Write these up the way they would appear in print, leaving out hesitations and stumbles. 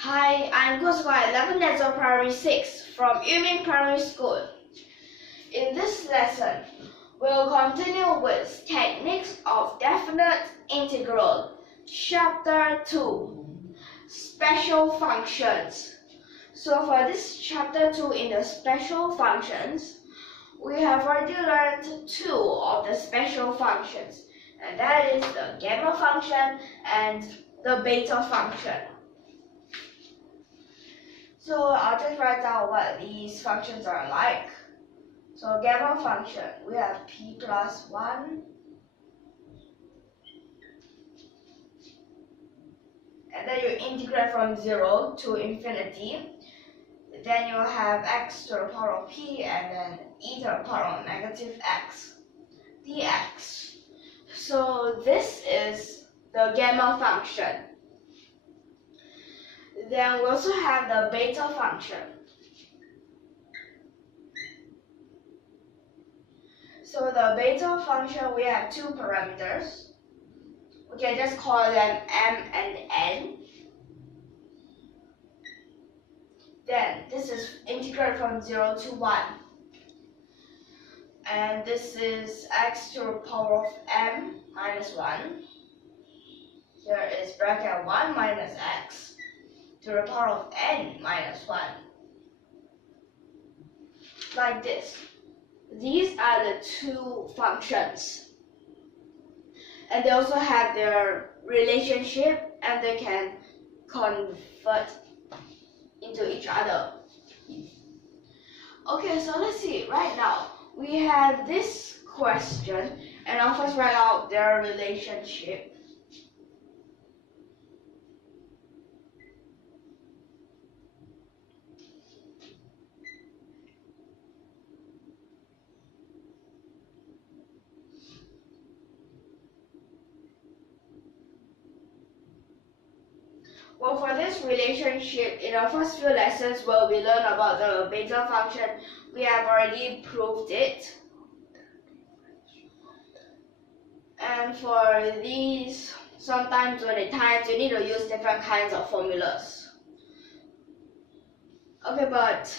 Hi, I'm GUO CHENG GUANG, 11 level Primary 6 from YUMIN Primary School. In this lesson, we'll continue with Techniques of Definite Integral, Chapter 2, Special Functions. So for this Chapter 2 in the Special Functions, we have already learned two of the special functions, and that is the gamma function and the beta function. So I'll just write down what these functions are like. So gamma function, we have p plus 1, and then you integrate from 0 to infinity. Then you have x to the power of p and then e to the power of negative x dx. So this is the gamma function. Then we also have the beta function. So the beta function, we have two parameters. We can just call them m and n. Then this is integrated from 0 to 1. And this is x to the power of m minus 1. Here is bracket 1 minus x to the power of n minus 1. Like this. These are the two functions. And they also have their relationship and they can convert into each other. Okay, so let's see. Right now, we have this question, and I'll first write out their relationship. Well, for this relationship, in our first few lessons where we learn about the beta function, we have already proved it. And for these, sometimes when it times, you need to use different kinds of formulas. Okay, but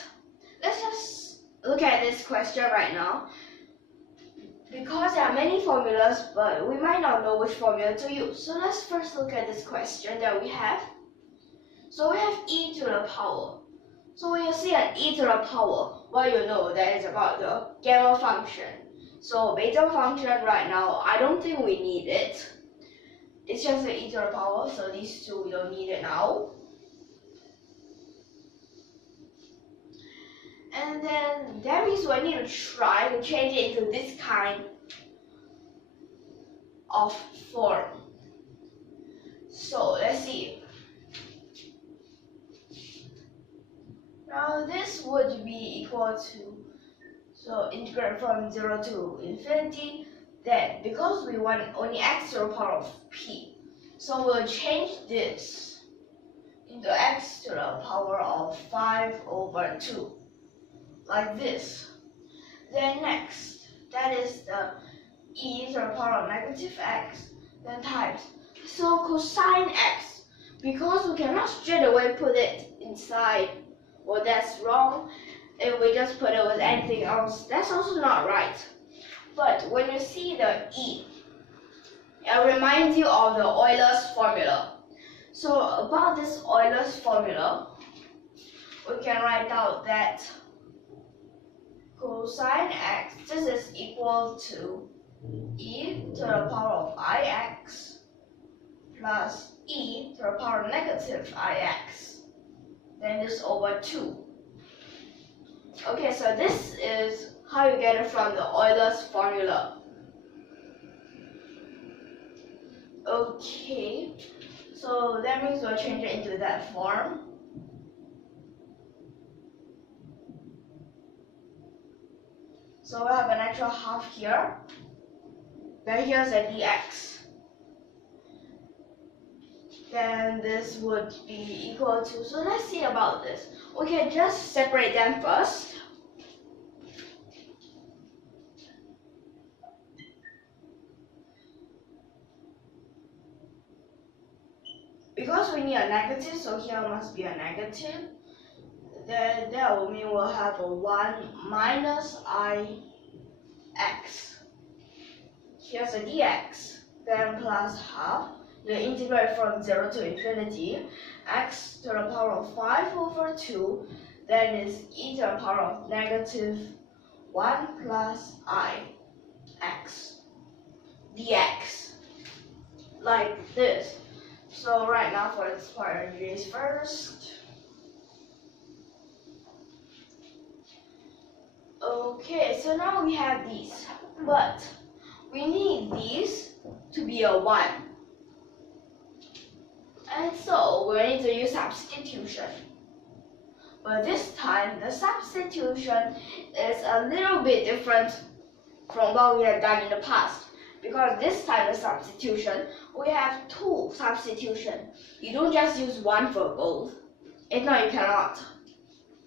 let's just look at this question right now. Because there are many formulas, but we might not know which formula to use. So let's first look at this question that we have. So we have e to the power. So when you see an e to the power, well, you know that it's about the gamma function. So beta function right now, I don't think we need it. It's just the e to the power, so these two we don't need it now. And then that means we need to try to change it into this kind of form. So let's see. Now this would be equal to, so integrate from 0 to infinity. Then because we want only x to the power of p, so we'll change this into x to the power of 5 over 2. Like this. Then next, that is the e to the power of negative x, then times. So cosine x, because we cannot straight away put it inside, well, that's wrong. If we just put it with anything else, that's also not right. But when you see the e, it reminds you of the Euler's formula. So about this Euler's formula, we can write out that cosine x, this is equal to e to the power of ix plus e to the power of negative ix. Then this over 2. Okay, so this is how you get it from the Euler's formula. Okay, so that means we'll change it into that form. So we have an actual half here. Then here's a dx. Then this would be equal to, so let's see about this. We can just separate them first. because we need a negative, so here must be a negative. Then that will mean we'll have a 1 minus ix. Here's a dx, then plus half. You integrate from 0 to infinity. X to the power of 5 over 2, then is e to the power of negative 1 plus ix dx, like this. So right now for this part, erase first. Okay, so now we have these, but we need these to be a 1. And so we need to use substitution. But this time, the substitution is a little bit different from what we have done in the past. Because this time the substitution, we have 2 substitution. You don't just use 1 for both. If not, you cannot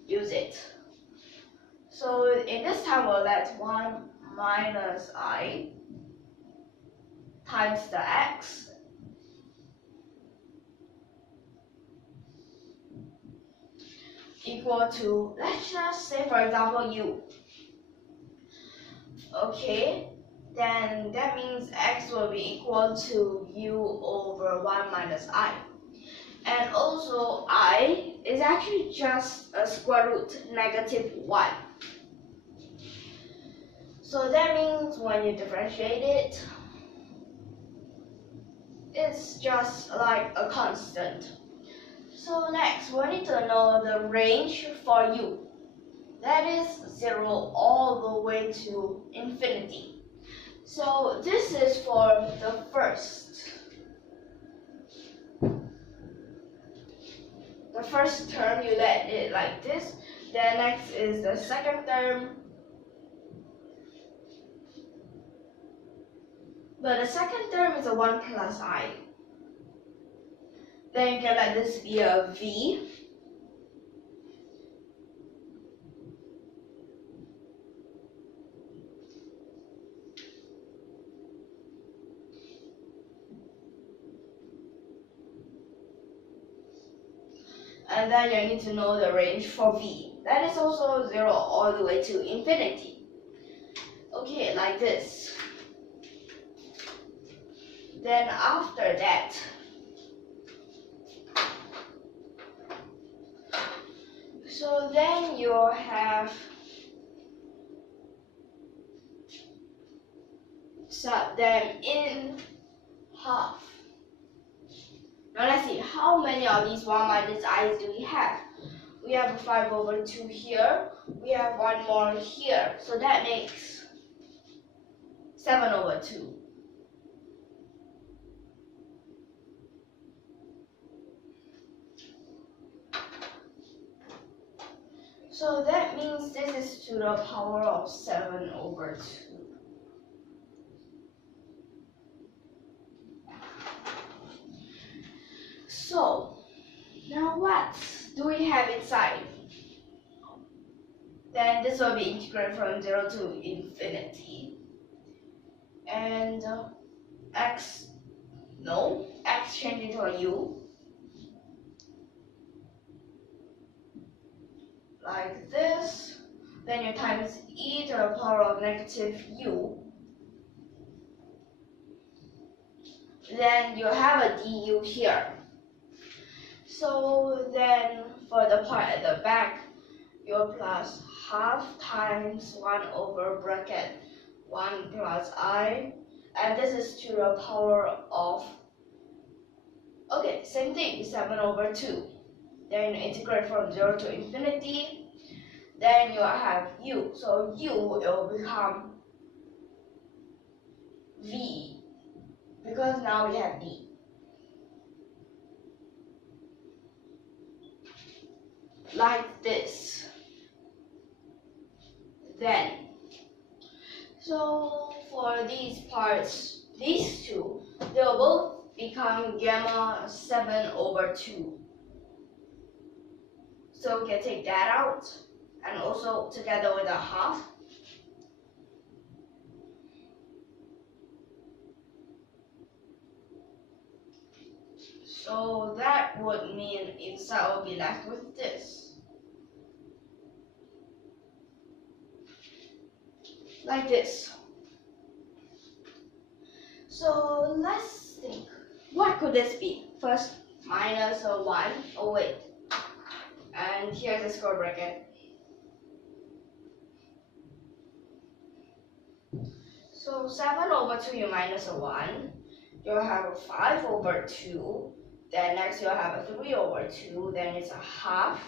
use it. So in this time, we'll let 1 minus I times the x equal to, let's just say for example u. Okay, then that means x will be equal to u over 1 minus I. And also I is actually just a square root, negative 1. So that means when you differentiate it, it's just like a constant. So next, we need to know the range for u. That is 0 all the way to infinity. So this is for the first term, you let it like this. Then next is the second term. But the second term is a 1 plus I. Then you can let this be a v. And then you need to know the range for v. That is also 0 all the way to infinity. Okay, like this. Then after that, so then you have sub them in half. Now let's see, how many of these 1 minus i's do we have? We have 5 over 2 here, we have 1 more here, so that makes 7 over 2. So that means this is to the power of 7 over 2. So, now what do we have inside? Then this will be integrated from 0 to infinity. And x change into a u. Like this. Then you times e to the power of negative u. Then you have a du here. So then for the part at the back, you plus half times 1 over bracket 1 plus I, and this is to the power of, okay, same thing, 7 over 2. Then you integrate from 0 to infinity, then you have u, so u will become v, because now we have v. Like this. Then, so for these parts, these two, they will both become gamma 7 over 2. So we can take that out, and also together with a half. So that would mean inside will be left with this. Like this. So let's think. What could this be? First, minus a 1. Oh wait. And here's the square bracket. So 7 over 2, you minus a 1. You'll have a 5 over 2. Then next you'll have a 3 over 2. Then it's a half.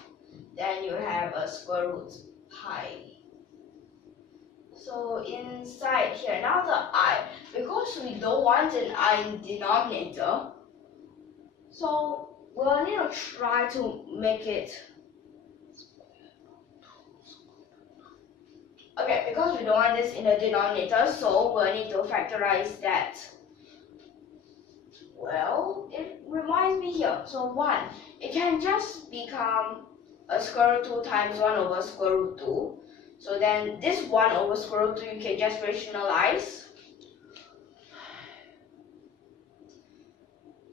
Then you have a square root pi. So inside here, now the I, because we don't want an I in denominator, so we'll need to try to make it. Okay, because we don't want this in the denominator, so we'll need to factorize that. Well, it reminds me here. So 1, it can just become a square root 2 times 1 over square root 2. So then this 1 over square root 2 you can just rationalize.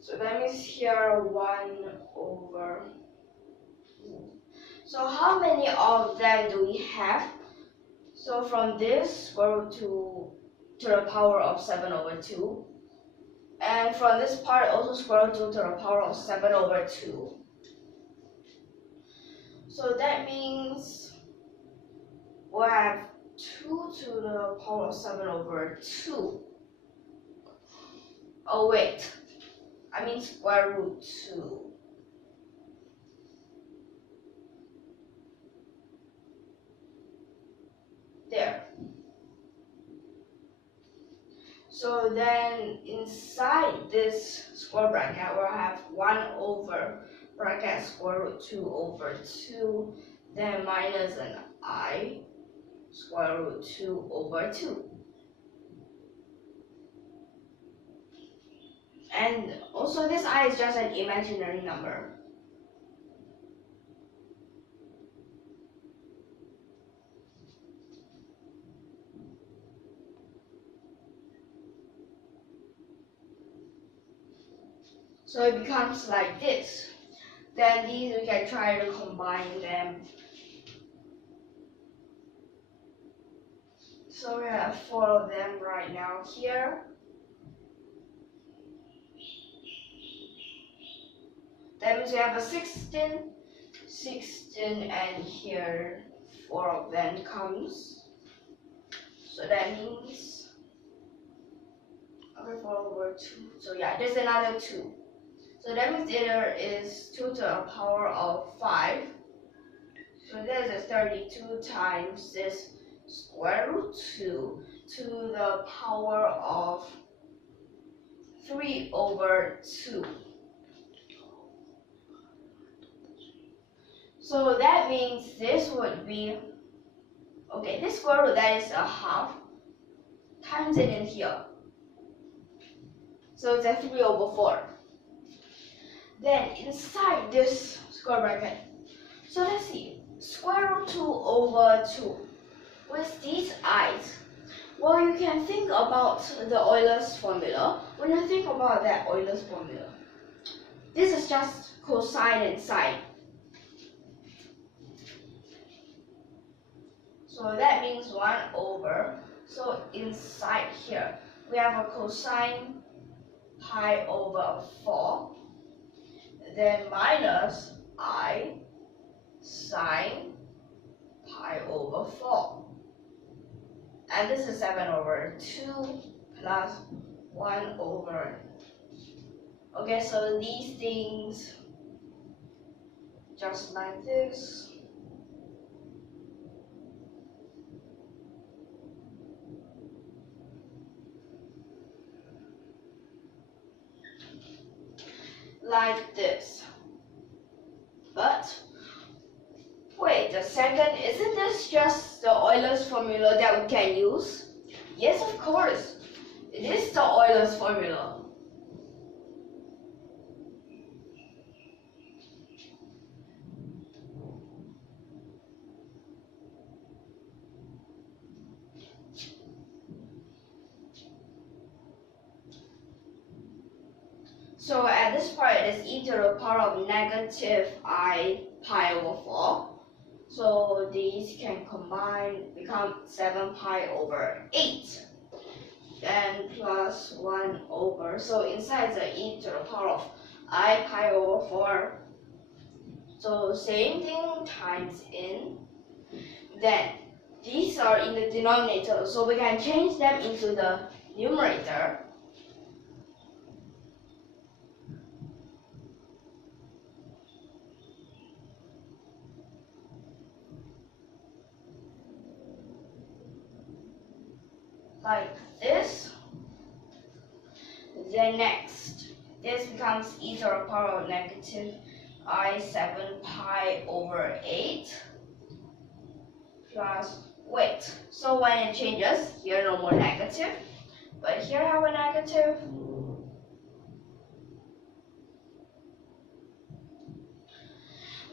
So that means here 1 over 2. So how many of them do we have? So from this square root 2 to the power of 7 over 2. And from this part also square root 2 to the power of 7 over 2. So that means we'll have 2 to the power of 7 over 2. Oh wait, I mean square root 2. There. So then inside this square bracket we'll have 1 over bracket square root 2 over 2, then minus an I square root 2 over 2. And also this I is just an imaginary number. So it becomes like this. Then these we can try to combine them. So we have 4 of them right now here. That means we have a 16, and here 4 of them comes. So that means, okay, 4 over 2. So yeah, there's another 2. So that means there is 2 to the power of 5. So there's a 32 times this square root 2 to the power of 3 over 2. So that means this would be, okay, this square root, that is a half, times it in here. So it's a 3 over 4. Then inside this square bracket, so let's see, square root 2 over 2. With these i's, well, you can think about the Euler's formula. When you think about that Euler's formula, this is just cosine and sine. So that means 1 over, so inside here, we have a cosine pi over 4, then minus I sine pi over 4. And this is 7 over 2 plus 1 over. Okay, so these things, just like this. Like this. But wait a second, isn't this just the Euler's formula that we can use? Yes, of course. It is the Euler's formula. So at this part, it is e to the power of negative I pi over 4. So these can combine, become 7 pi over 8. Then plus 1 over, so inside the e to the power of I pi over 4. So same thing times in. Then these are in the denominator, so we can change them into the numerator. Like this. Then next, this becomes e to the power of negative I 7 pi over 8 plus, wait, so when it changes, here no more negative, but here I have a negative.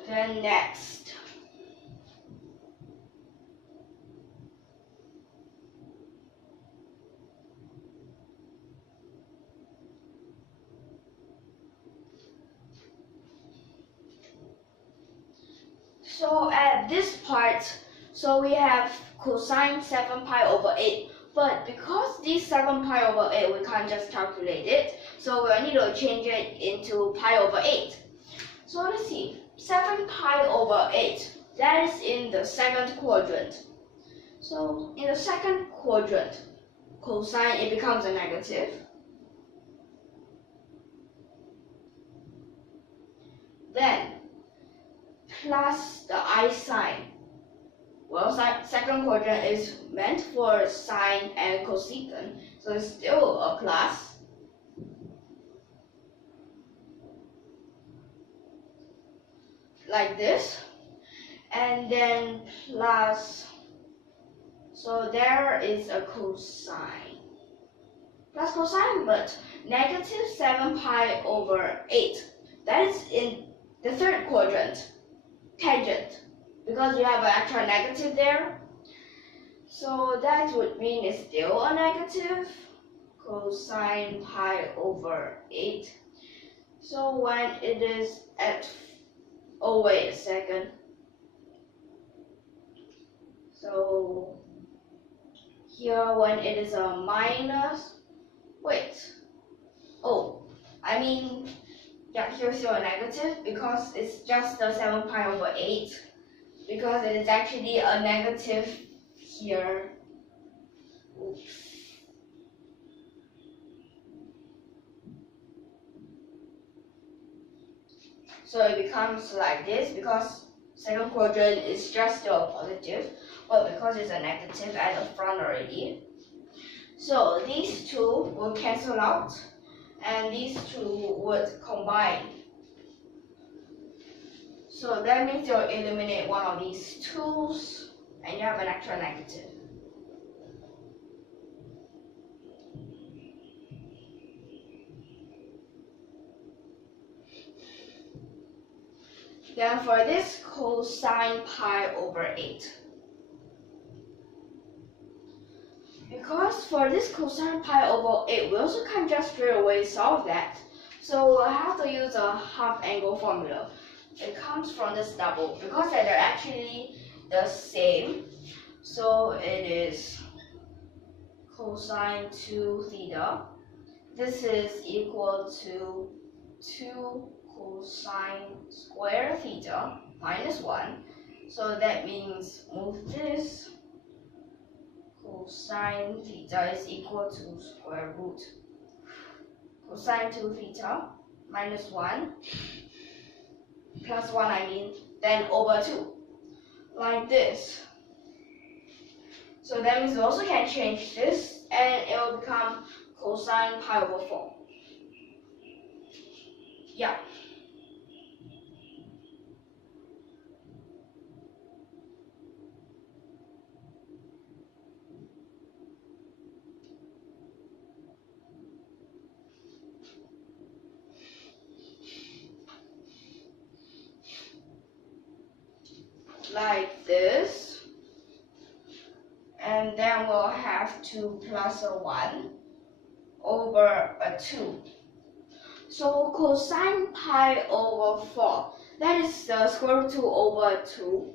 Then next, so at this part, so we have cosine 7 pi over 8. But because this 7 pi over 8, we can't just calculate it. So we need to change it into pi over 8. So let's see. 7 pi over 8, that is in the second quadrant. So in the second quadrant, cosine, it becomes a negative. Then plus the I sign. Well, second quadrant is meant for sine and cosecant, so it's still a plus. Like this. And then plus, so there is a cosine. Plus cosine, but negative 7 pi over 8. That is in the third quadrant, tangent, because you have an extra negative there. So that would mean it's still a negative, cosine pi over 8. So when it is at, oh wait a second. So here when it is a minus, wait, oh, I mean, yeah, here's still a negative because it's just the 7 pi over 8, because it is actually a negative here. Oops. So it becomes like this because second quadrant is just still a positive, but because it's a negative at the front already. So these two will cancel out, and these two would combine. So that means you'll eliminate one of these twos, and you have an extra negative. Then for this, cosine pi over 8. Because for this cosine pi over 8, we also can't just straight away solve that. So we'll have to use a half angle formula. It comes from this double, because they're actually the same. So it is cosine 2 theta. This is equal to 2 cosine square theta minus 1. So that means move this. Cosine theta is equal to square root cosine 2 theta minus 1 plus 1, I mean, then over 2, like this. So that means we also can change this, and it will become cosine pi over 4. Yeah. Like this, and then we'll have 2 plus a 1 over a 2. So cosine pi over 4, that is the square root 2 over 2.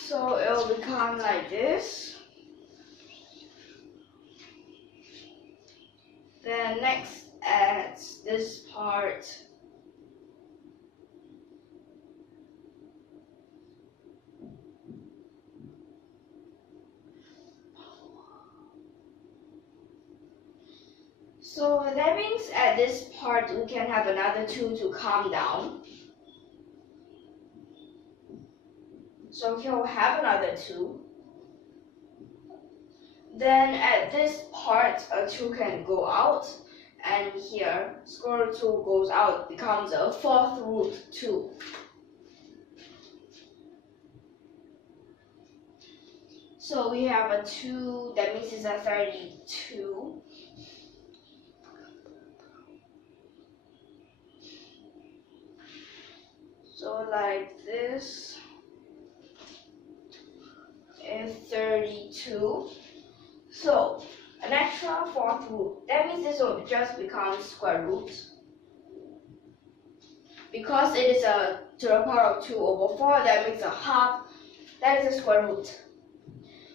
So it will become like this. Then next add this part. So that means at this part we can have another 2 to come down. So here we'll have another 2. Then at this part, a 2 can go out, and here square root 2 goes out, becomes a 4th root 2. So we have a 2, that means it's a 32. So like this is 32. So an extra 4th root, that means this will just become square root. Because it is a to the power of 2 over 4, that makes a half, that is a square root.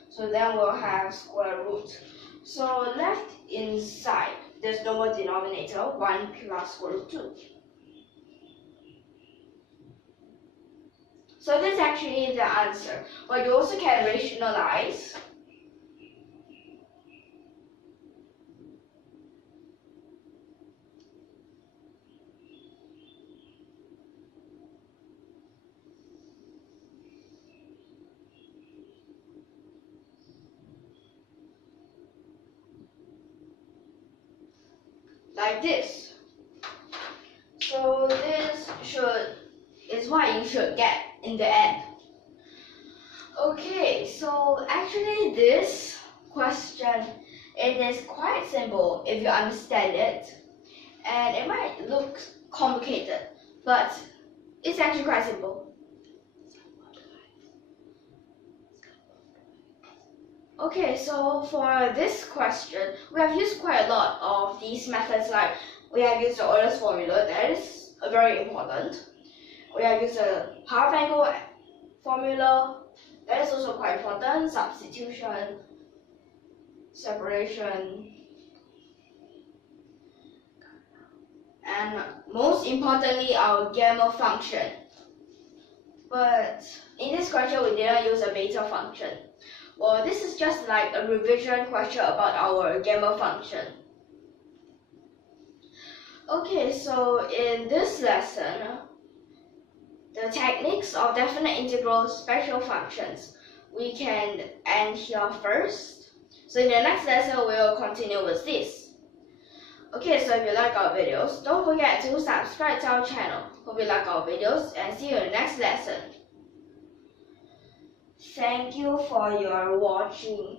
So then we'll have square root. So left inside, there's no more denominator, 1 plus square root 2. So this actually is the answer, but you also can rationalize. Like this. So this is what you should get in the end. Okay, so actually this question, it is quite simple if you understand it, and it might look complicated, but it's actually quite simple. Okay, so for this question, we have used quite a lot of these methods, like we have used the Euler's formula, that is very important. We have used the half angle formula, that is also quite important, substitution, separation, and most importantly, our gamma function. But in this question, we didn't use a beta function. Well, this is just like a revision question about our gamma function. Okay, so in this lesson, the techniques of definite integral special functions, we can end here first. So in the next lesson, we'll continue with this. Okay, so if you like our videos, don't forget to subscribe to our channel. Hope you like our videos, and see you in the next lesson. Thank you for your watching.